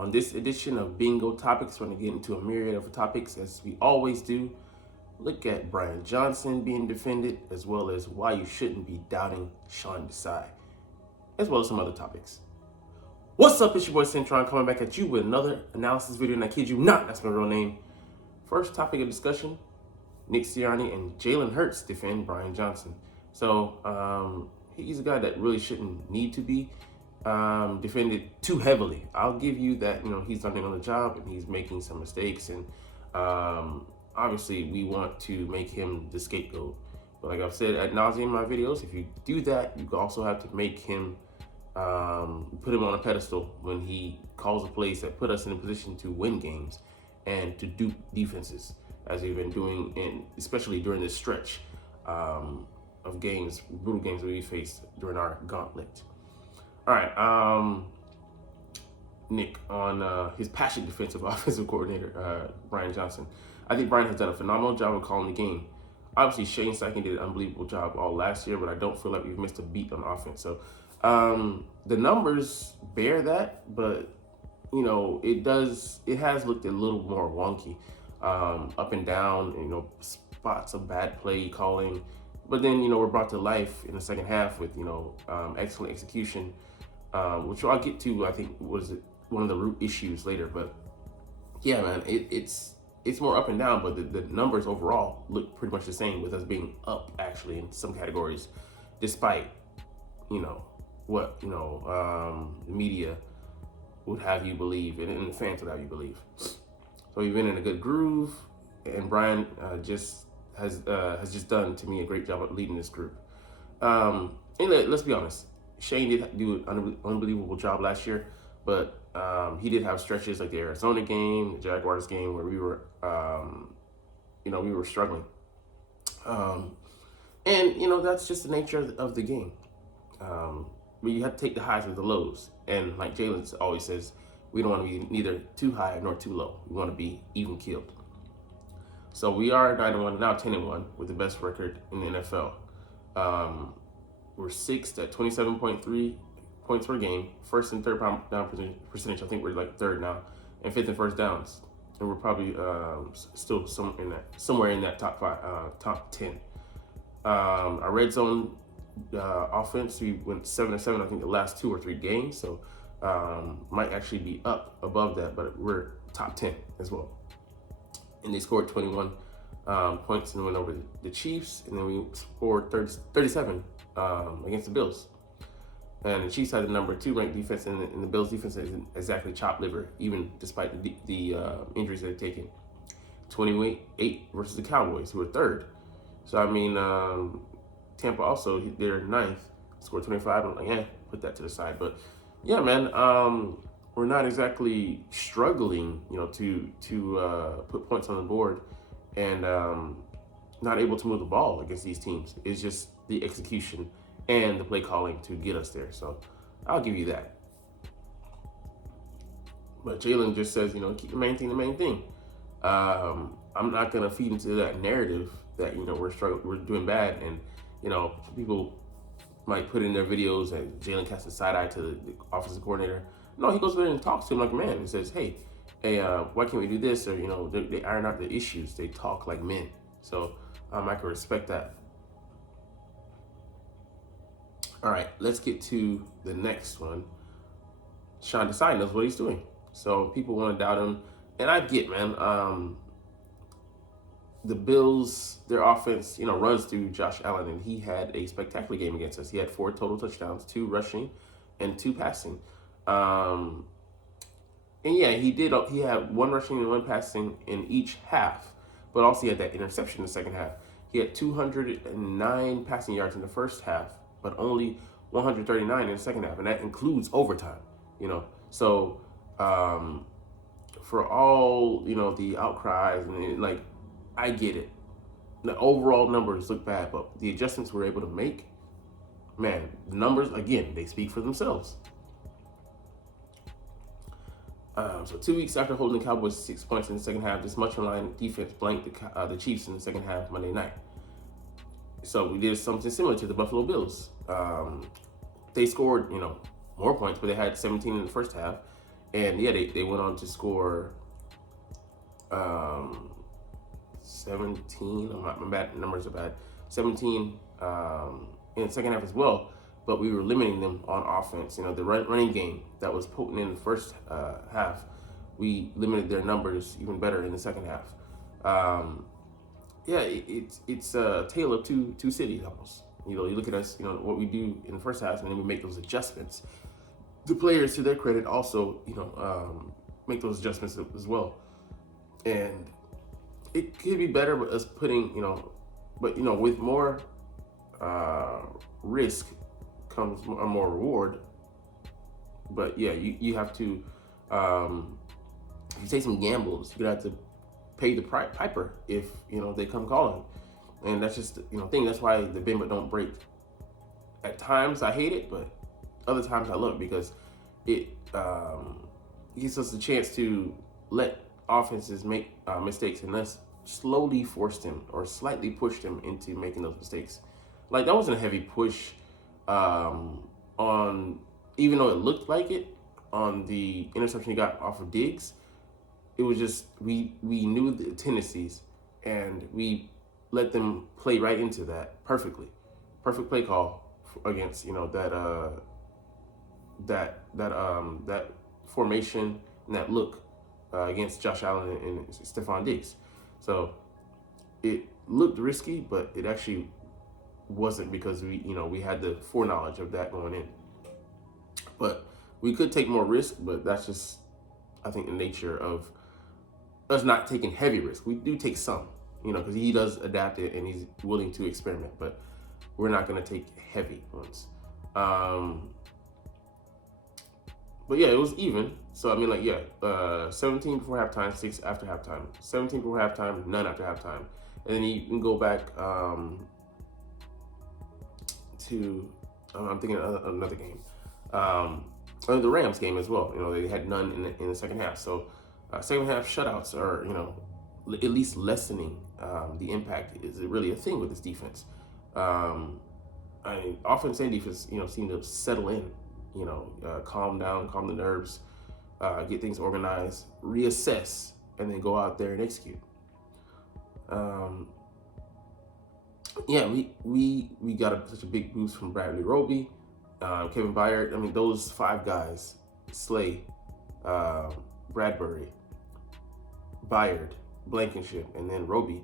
On this edition of Bingo Topics, we're going to get into a myriad of topics as we always do. Look at Brian Johnson being defended, as well as why you shouldn't be doubting Sean Desai, as well as some other topics. What's up, it's your boy Cintron coming back at you with another analysis video, and I kid you not, that's my real name. First topic of discussion, Nick Sirianni and Jalen Hurts defend Brian Johnson. So he's a guy that really shouldn't need to be defended too heavily. I'll give you that, he's done another job and he's making some mistakes, and obviously we want to make him the scapegoat. But like I've said ad nauseum in my videos, if you do that, you also have to make him put him on a pedestal when he calls a plays that put us in a position to win games and to dupe defenses, as we've been doing, and especially during this stretch of games, brutal games that we faced during our gauntlet. All right, Nick, on his passionate defensive offensive coordinator, Brian Johnson. I think Brian has done a phenomenal job of calling the game. Obviously, Shane Steichen did an unbelievable job all last year, but I don't feel like we've missed a beat on offense. So the numbers bear that, but it has looked a little more wonky, up and down, spots of bad play calling. But then, we're brought to life in the second half with, excellent execution, which I'll get to, I think, was one of the root issues later. But yeah, man, it's more up and down, but the numbers overall look pretty much the same, with us being up actually in some categories, despite, what, the media would have you believe, and the fans would have you believe. So we've been in a good groove, and Brian has just done, to me, a great job of leading this group. And let's be honest, Shane did do an unbelievable job last year, but he did have stretches like the Arizona game, the Jaguars game, where we were, we were struggling. And that's just the nature of the game. But you have to take the highs with the lows. And like Jalen always says, we don't want to be neither too high nor too low. We want to be even keeled. So we are 9-1, now 10-1, with the best record in the NFL. We're sixth at 27.3 points per game. First and third down percentage, I think we're like third now, and fifth in first downs. And we're probably still somewhere in that top 10. Our red zone offense, we went 7-7, I think, the last 2 or 3 games. So might actually be up above that, but we're top 10 as well. And they scored 21 points and went over the Chiefs, and then we scored 37 against the Bills. And the Chiefs had the number 2 ranked defense, and the Bills defense isn't exactly chopped liver, even despite the injuries they've taken. 28 versus the Cowboys, who are third. So I mean, Tampa also, they're ninth, scored 25. I'm like, put that to the side. But yeah, man, we're not exactly struggling, to put points on the board, and not able to move the ball against these teams. It's just the execution and the play calling to get us there. So I'll give you that. But Jalen just says, keep the main thing the main thing. I'm not gonna feed into that narrative that we're struggling, we're doing bad, and people might put in their videos that Jalen casts a side eye to the offensive coordinator. No, he goes there and talks to him like a man and says, hey, why can't we do this? Or, they iron out the issues. They talk like men. So I can respect that. All right, let's get to the next one. Sean Desai knows what he's doing. So people want to doubt him. And I get, man, the Bills, their offense, runs through Josh Allen, and he had a spectacular game against us. He had 4 total touchdowns, 2 rushing and 2 passing. And yeah, he had 1 rushing and 1 passing in each half, but also he had that interception in the second half. He had 209 passing yards in the first half, but only 139 in the second half, and that includes overtime. So for all the outcries and I get it. The overall numbers look bad, but the adjustments we're able to make, man, the numbers, again, they speak for themselves. So 2 weeks after holding the Cowboys 6 points in the second half, this much-maligned defense blanked the Chiefs in the second half Monday night. So we did something similar to the Buffalo Bills. They scored, more points, but they had 17 in the first half. And yeah, they went on to score 17. My bad numbers are bad. 17 in the second half as well. But we were limiting them on offense. You know, the running game that was potent in the first half, we limited their numbers even better in the second half. Yeah, it's a tale of two cities almost. You know, you look at us, you know, what we do in the first half, and then we make those adjustments. The players, to their credit, also, you know, make those adjustments as well. And it could be better with us putting, you know, but, you know, with more risk comes more reward. But yeah, you have to, if you take some gambles, you're gonna have to pay the piper if, you know, they come calling. And that's just, you know, thing. That's why the bend but don't break. At times I hate it, but other times I love it because it gives us a chance to let offenses make mistakes and us slowly force them or slightly push them into making those mistakes. Like, that wasn't a heavy push on, even though it looked like it, on the interception he got off of Diggs. It was just, we knew the tendencies and we let them play right into that perfectly. Perfect play call against, you know, that formation and that look against Josh Allen and Stephon Diggs. So it looked risky, but it actually wasn't because we had the foreknowledge of that going in. But we could take more risk, but that's just, I think, the nature of us not taking heavy risk. We do take some, you know, because he does adapt it and he's willing to experiment, but we're not going to take heavy ones. But yeah, it was even. So I mean, like, yeah, 17 before halftime, 6 after halftime, 17 before halftime, none after halftime, and then you can go back to I'm thinking of another game, the Rams game as well. You know, they had none in the second half. So second half shutouts are, you know, at least lessening the impact. Is really a thing with this defense. I mean, offense and defense, you know, seem to settle in. You know, calm down, calm the nerves, get things organized, reassess, and then go out there and execute. Yeah, we got such a big boost from Bradley Roby, Kevin Byard. I mean, those 5 guys, Slay, Bradbury, Byard, Blankenship, and then Roby,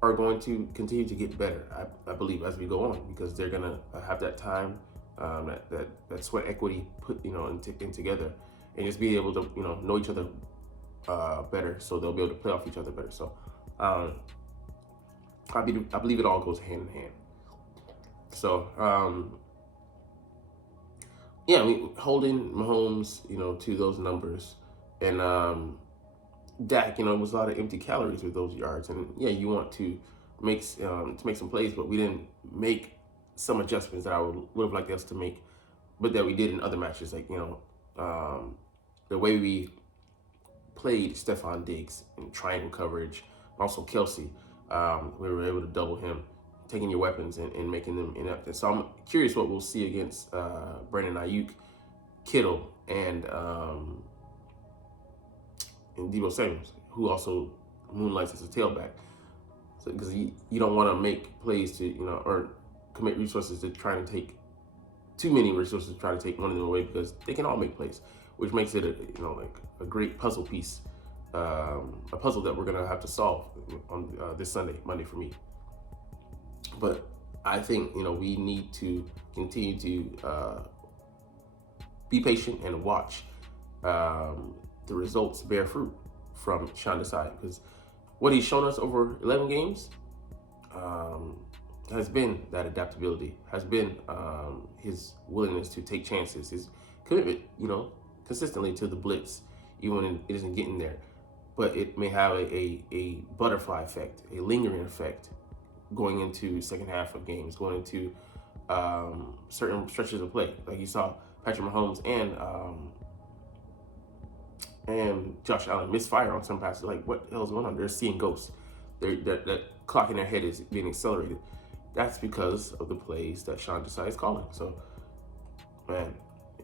are going to continue to get better, I believe, as we go on, because they're gonna have that time, that sweat equity put, you know, in together, and just be able to, you know each other better, so they'll be able to play off each other better. So I believe it all goes hand in hand. So yeah, I mean, holding Mahomes, you know, to those numbers, and Dak, you know, it was a lot of empty calories with those yards, and yeah, you want to make some plays, but we didn't make some adjustments that I would have liked us to make, but that we did in other matches, like, you know, the way we played Stephon Diggs in triangle coverage, also Kelsey, we were able to double him, taking your weapons and making them inept. So I'm curious what we'll see against Brandon Ayuk, Kittle, and Deebo Samuels, who also moonlights as a tailback. So because you don't want to make plays to, you know, or commit resources to trying to take too many resources to try to take one of them away, because they can all make plays, which makes it like a great puzzle piece, a puzzle that we're gonna have to solve on this Monday for me. But I think, you know, we need to continue to be patient and watch the results bear fruit from Sean Desai, because what he's shown us over 11 games has been that adaptability, has been his willingness to take chances, his commitment, you know, consistently to the blitz, even when it isn't getting there. But it may have a butterfly effect, a lingering effect, going into second half of games, going into certain stretches of play. Like you saw Patrick Mahomes and Josh Allen misfire on some passes. Like, what the hell's going on? They're seeing ghosts. That clock in their head is being accelerated. That's because of the plays that Sean Desai is calling. So, man,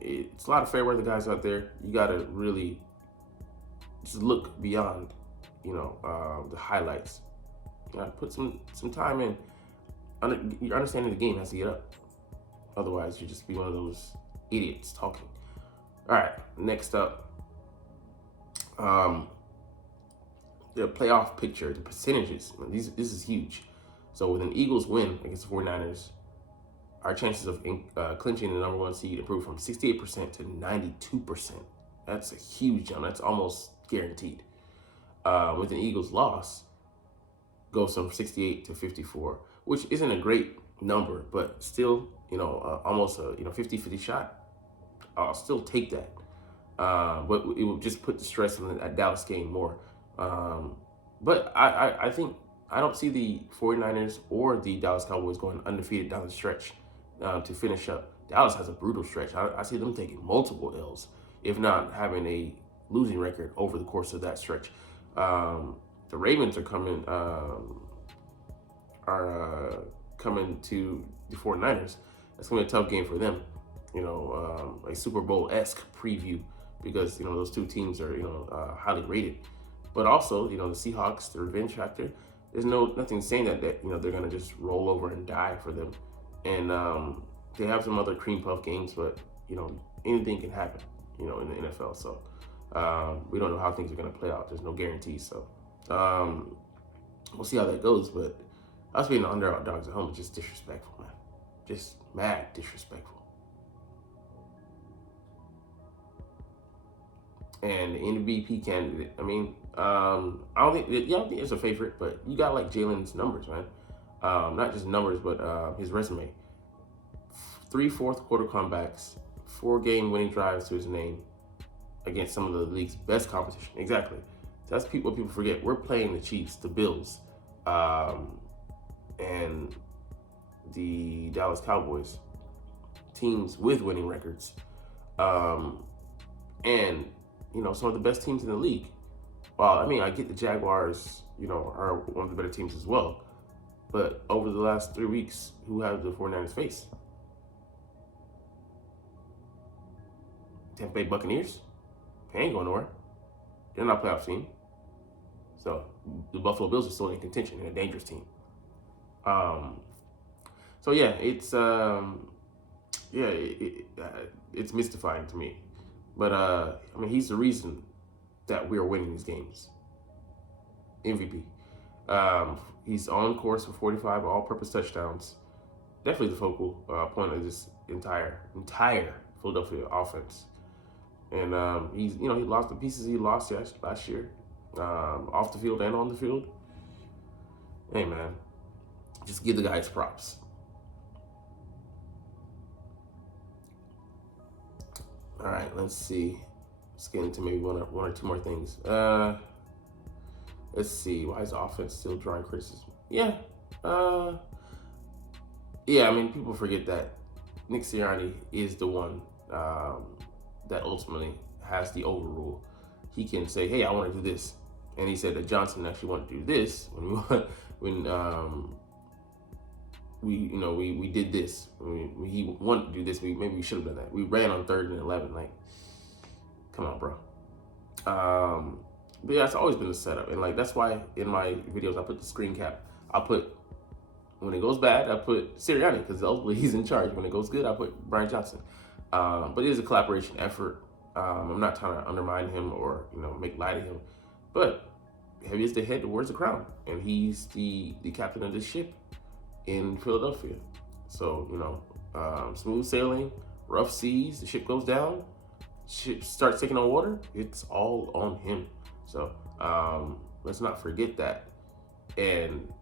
it's a lot of fair weather guys out there. You got to really just look beyond, the highlights. You got to put some time in. Your understanding of the game has to get up. Otherwise, you just be one of those idiots talking. All right, next up, the playoff picture, the percentages. This is huge. So with an Eagles win against the 49ers, our chances of clinching the number one seed improved from 68% to 92%. That's a huge jump. That's almost guaranteed. With an Eagles loss, goes from 68 to 54, which isn't a great number, but still, almost a 50-50 shot. I'll still take that. But it would just put the stress on that Dallas game more. But I think I don't see the 49ers or the Dallas Cowboys going undefeated down the stretch to finish up. Dallas has a brutal stretch. I see them taking multiple L's, if not having a losing record over the course of that stretch. The Ravens are coming to the 49ers. That's going to be a tough game for them. A Super Bowl-esque preview because, those two teams are, highly rated. But also, the Seahawks, the revenge factor, there's nothing saying that they're going to just roll over and die for them. And they have some other cream puff games, but, anything can happen, in the NFL. So we don't know how things are going to play out. There's no guarantees. So we'll see how that goes. But us being the underdogs at home is just disrespectful, man. Just mad disrespectful. And the MVP candidate, I don't think it's a favorite, but you got like Jalen's numbers, man. Not just numbers, but his resume. 3 fourth quarter comebacks, 4 game winning drives to his name against some of the league's best competition. Exactly. That's what people forget. We're playing the Chiefs, the Bills, and the Dallas Cowboys, teams with winning records, and some of the best teams in the league. Well, I get the Jaguars, are one of the better teams as well. But over the last 3 weeks, who have the 49ers faced? Tampa Bay Buccaneers? They ain't going nowhere. They're not a playoff team. So the Buffalo Bills are still in contention and a dangerous team. So yeah, it's mystifying to me. But he's the reason that we are winning these games. MVP. He's on course for 45 all-purpose touchdowns. Definitely the focal point of this entire Philadelphia offense. And he lost the pieces he lost last year, off the field and on the field. Hey man, just give the guys props. All right, let's see. Let's get into maybe one or two more things. Let's see. Why is the offense still drawing criticism? People forget that Nick Sirianni is the one that ultimately has the overrule. He can say, "Hey, I want to do this," and he said that Johnson actually wanted to do this when we did this. When he wanted to do this, maybe we should have done that. We ran on 3rd and 11. Like, come on, bro. But yeah, it's always been a setup, and that's why in my videos I put the screen cap. I put when it goes bad, I put Sirianni because ultimately he's in charge. When it goes good, I put Brian Johnson. But it is a collaboration effort. I'm not trying to undermine him or make light of him, but heavy is the head towards the crown, and he's the captain of this ship in Philadelphia. So smooth sailing, rough seas, the ship goes down, ship starts taking on water. It's all on him. So let's not forget that. And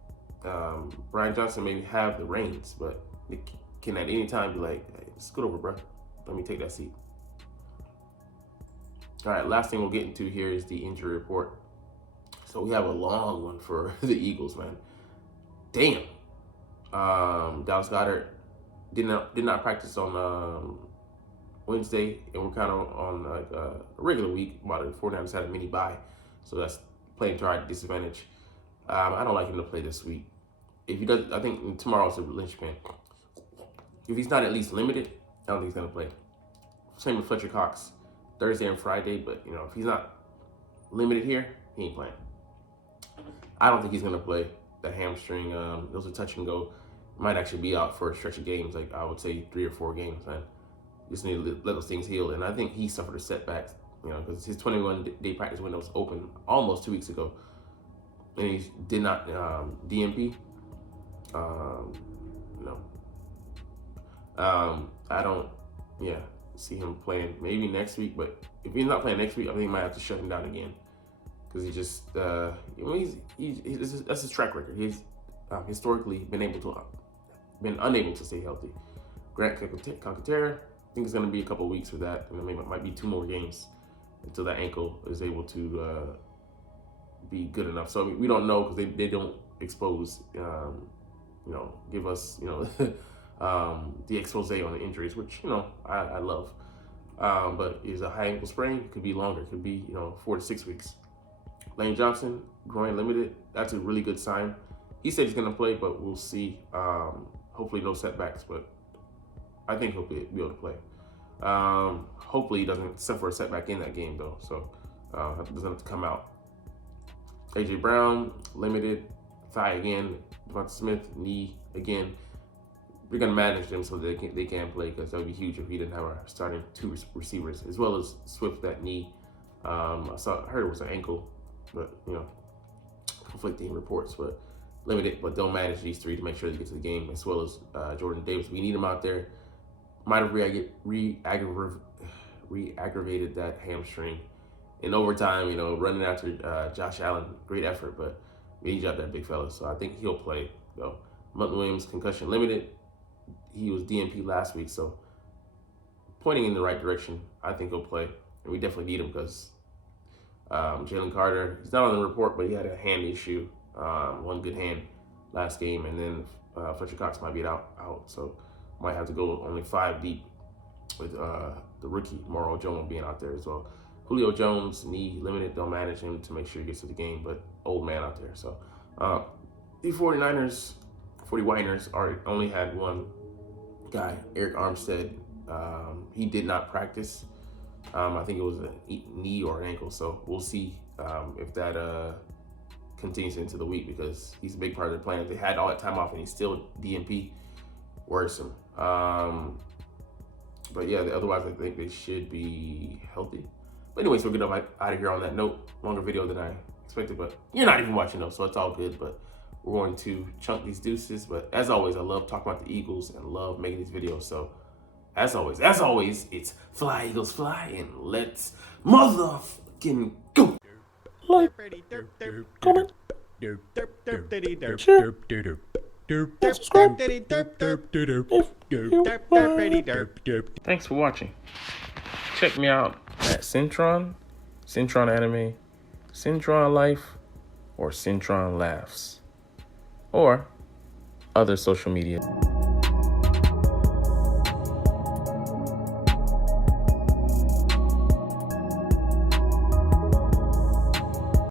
Brian Johnson may have the reins, but it can at any time be like, "Hey, scoot over, bro. Let me take that seat." All right, last thing we'll get into here is the injury report. So we have a long one for the Eagles, man. Damn. Dallas Goedert did not practice on Wednesday, and we're kind of on a regular week. About the 49ers had a mini bye, so that's playing to our disadvantage. I don't like him to play this week. If he does, I think tomorrow's a linchpin. If he's not at least limited, I don't think he's gonna play. Same with Fletcher Cox, Thursday and Friday. But you know, if he's not limited here, he ain't playing. I don't think he's gonna play. The hamstring, those are touch and go. Might actually be out for a stretch of games, like I would say 3 or 4 games. And just need to let those things heal. And I think he suffered a setback, you know, because his 21-day practice window was open almost 2 weeks ago, and he did not DNP. No, I don't, see him playing maybe next week. But if he's not playing next week, I think he might have to shut him down again, because he just, that's his track record. He's historically been unable to stay healthy. Grant Calcaterra, I think it's going to be a couple weeks for that, and it might be 2 more games until that ankle is able to be good enough. So I mean, we don't know, because they don't expose, give us, the expose on the injuries, which, I love. But is a high ankle sprain. It could be longer. It could be, 4 to 6 weeks. Lane Johnson, groin limited. That's a really good sign. He said he's going to play, but we'll see. Hopefully no setbacks, but I think he'll be able to play. Hopefully he doesn't suffer a setback in that game, though, so doesn't have to come out. AJ Brown, limited, thigh again. Devonta Smith, knee again. We're going to manage them so that they can play, because that would be huge if we didn't have our starting 2 receivers, as well as Swift, that knee. I heard it was an ankle, but, conflicting reports, but limited, but they'll manage these 3 to make sure they get to the game, as well as Jordan Davis. We need him out there. Might have re-aggravated that hamstring in overtime, running after Josh Allen. Great effort, but we need you out there, big fella. So I think he'll play, though. Munton Williams, concussion limited. He was DNP last week, so pointing in the right direction. I think he'll play, and we definitely need him, because Jalen Carter, he's not on the report, but he had a hand issue, one good hand last game, and then Fletcher Cox might be out, so might have to go only 5 deep with the rookie Morrow Jones being out there as well. Julio Jones, knee limited, don't manage him to make sure he gets to the game, but old man out there. So the 40 Winers only had one guy, Eric Armstead. He did not practice. I think it was a knee or an ankle, so we'll see if that continues into the week, because he's a big part of their plan. They had all that time off and he's still DNP. Worrisome. But yeah, otherwise I think they should be healthy. But anyways, we'll get out of here on that note. Longer video than I expected, but you're not even watching though, so it's all good. But we're going to chunk these deuces. But as always, I love talking about the Eagles and love making these videos. So as always, it's fly, Eagles, fly, and let's motherfucking go. Like, comment, share, subscribe if you want. Thanks for watching. Check me out at Cintron Anime, Cintron Life, or Cintron Laughs, or other social media.